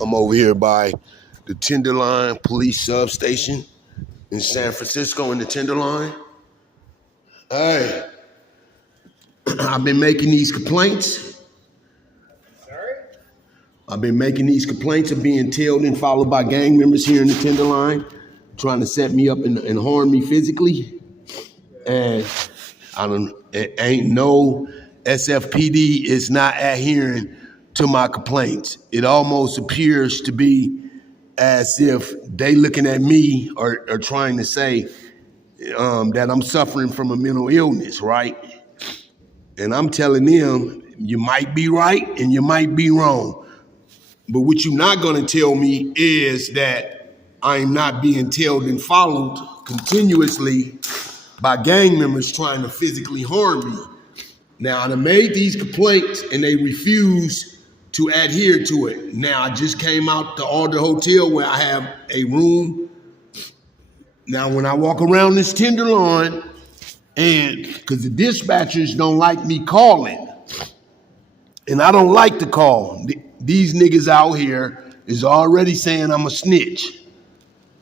I'm over here by the Tenderloin Police Substation in San Francisco in the Tenderloin. Hey, I've been making these complaints. I've been making these complaints of being tailed and followed by gang members here in the Tenderloin, trying to set me up and harm me physically. And it ain't no SFPD is not adhering to my complaints. It almost appears to be as if they looking at me or trying to say that I'm suffering from a mental illness, right? And I'm telling them, you might be right and you might be wrong. But what you're not gonna tell me is that I'm not being tailed and followed continuously by gang members trying to physically harm me. Now, I made these complaints and they refuse to adhere to it. Now, I just came out the Alder Hotel where I have a room. Now, when I walk around this Tenderloin, and because the dispatchers don't like me calling, and I don't like to call. These niggas out here is already saying I'm a snitch.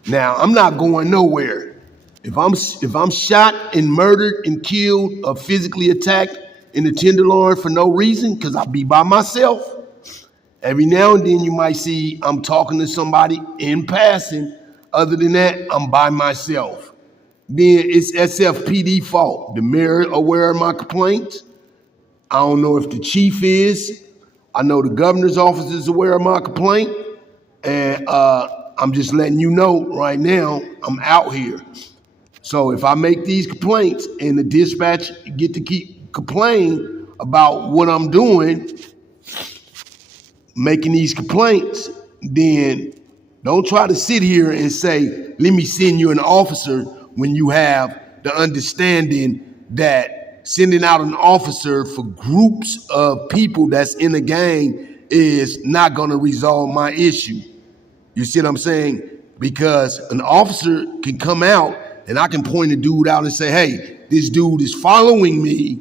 Now, I'm not going nowhere. If I'm shot and murdered and killed or physically attacked in the Tenderloin for no reason, because I be by myself, every now and then you might see I'm talking to somebody in passing. Other than that, I'm by myself. Then it's SFPD fault. The mayor aware of my complaints. I don't know if the chief is. I know the governor's office is aware of my complaint. And I'm just letting you know right now, I'm out here. So if I make these complaints and the dispatch get to keep complaining about what I'm doing, making these complaints, then don't try to sit here and say, let me send you an officer when you have the understanding that sending out an officer for groups of people that's in a gang is not gonna resolve my issue. You see what I'm saying? Because an officer can come out and I can point a dude out and say, hey, this dude is following me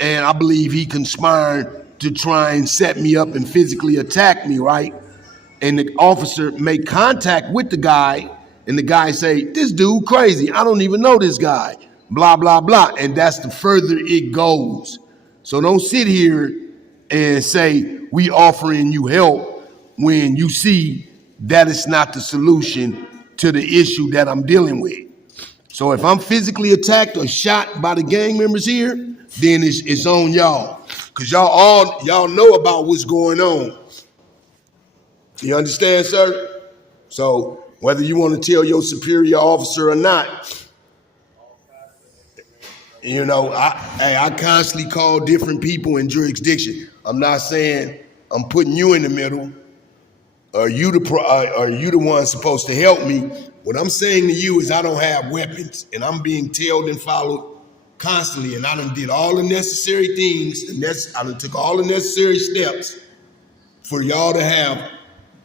and I believe he conspired to try and set me up and physically attack me, right? And the officer make contact with the guy and the guy say, this dude crazy, I don't even know this guy, blah, blah, blah. And that's the further it goes. So don't sit here and say, we offering you help when you see that it's not the solution to the issue that I'm dealing with. So if I'm physically attacked or shot by the gang members here, then it's on y'all. Cause y'all know about what's going on. You understand, sir? So whether you want to tell your superior officer or not, you know, I constantly call different people in jurisdiction. I'm not saying I'm putting you in the middle. Are you the one supposed to help me? What I'm saying to you is I don't have weapons and I'm being tailed and followed constantly, and I done did all the necessary things, and I done took all the necessary steps for y'all to have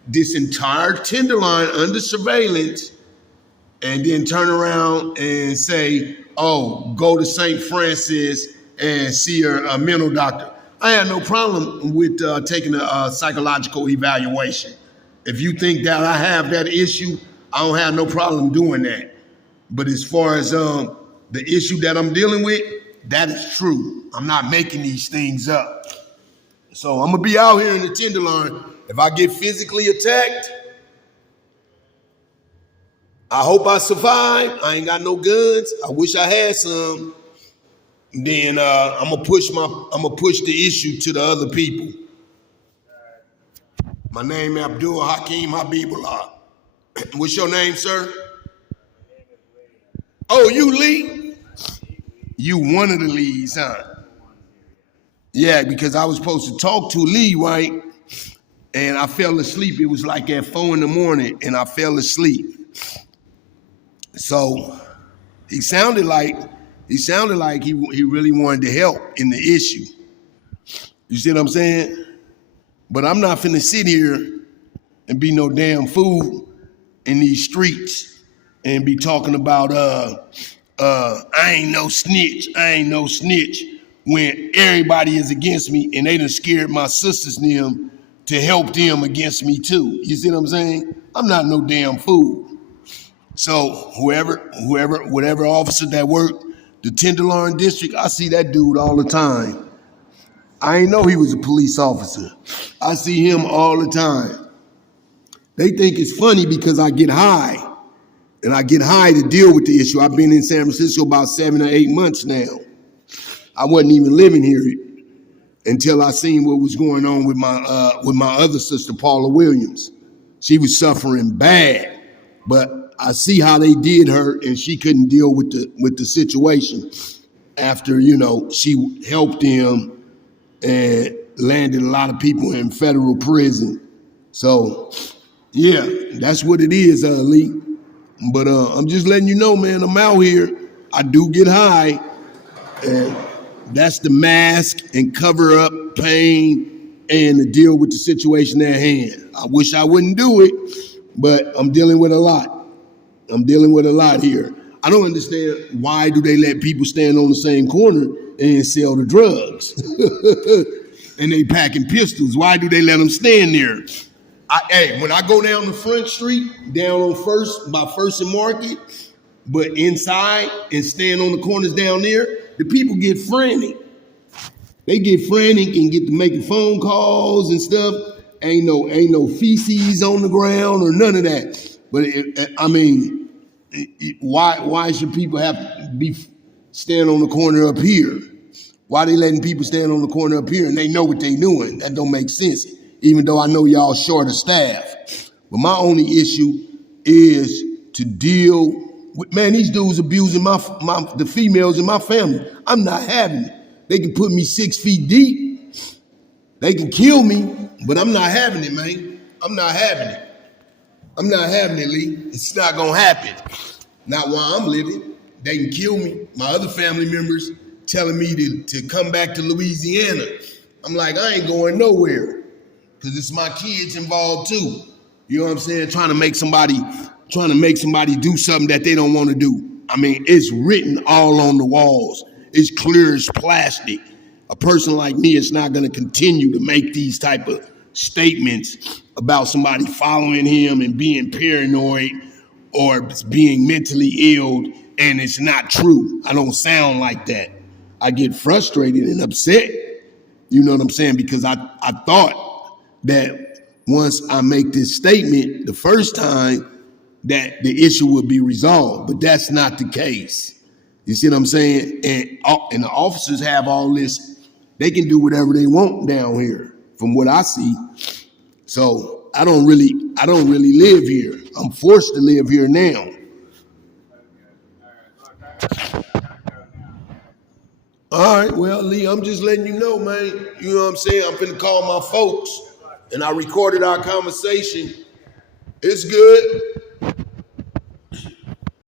this entire Tenderloin under surveillance and then turn around and say, oh, go to St. Francis and see a mental doctor. I had no problem with taking a psychological evaluation. If you think that I have that issue, I don't have no problem doing that. But as far as the issue that I'm dealing with, that is true. I'm not making these things up. So I'm gonna be out here in the Tenderloin. If I get physically attacked, I hope I survive. I ain't got no guns. I wish I had some. Then I'm gonna push the issue to the other people. My name is Abdul Hakim Habibullah. What's your name, sir? Oh, you Lee? You one of the Lees, huh? Yeah, because I was supposed to talk to Lee, right? And I fell asleep. It was like at 4 a.m. and I fell asleep. So he sounded like he really wanted to help in the issue. You see what I'm saying? But I'm not finna sit here and be no damn fool in these streets and be talking about I ain't no snitch when everybody is against me and they done scared my sisters and them to help them against me too. You see what I'm saying? I'm not no damn fool. So whatever officer that worked the Tenderloin district, I see that dude all the time. I ain't know he was a police officer. I see him all the time. They think it's funny because I get high, and I get high to deal with the issue. I've been in San Francisco about 7 or 8 months now. I wasn't even living here until I seen what was going on with my other sister, Paula Williams. She was suffering bad, but I see how they did her, and she couldn't deal with the situation after, she helped them and landed a lot of people in federal prison. So, yeah, that's what it is, Lee. But I'm just letting you know, man, I'm out here. I do get high, and that's the mask and cover up pain and to deal with the situation at hand. I wish I wouldn't do it, but I'm dealing with a lot. I'm dealing with a lot here. I don't understand why do they let people stand on the same corner and sell the drugs? And they packing pistols. Why do they let them stand there? When I go down the Front Street, down on by First and Market, but inside and stand on the corners down there, the people get frantic. They get frantic and get to making phone calls and stuff. Ain't no feces on the ground or none of that. But why should people have to be stand on the corner up here? Why they letting people stand on the corner up here and they know what they doing? That don't make sense. Even though I know y'all short of staff. But my only issue is to deal with, man, these dudes abusing the females in my family. I'm not having it. They can put me 6 feet deep. They can kill me, but I'm not having it, man. I'm not having it. I'm not having it, Lee. It's not gonna happen. Not while I'm living. They can kill me. My other family members telling me to come back to Louisiana. I'm like, I ain't going nowhere. Because it's my kids involved too. You know what I'm saying? Trying to make somebody do something that they don't want to do. I mean, it's written all on the walls. It's clear as plastic. A person like me is not going to continue to make these type of statements about somebody following him and being paranoid or being mentally ill, and it's not true. I don't sound like that. I get frustrated and upset. You know what I'm saying? Because I thought that once I make this statement the first time that the issue would be resolved, but that's not the case. You see what I'm saying? And the officers have all this, they can do whatever they want down here from what I see. So I don't really live here. I'm forced to live here now. All right, well, Lee, I'm just letting you know, man. You know what I'm saying? I'm finna call my folks, and I recorded our conversation. It's good.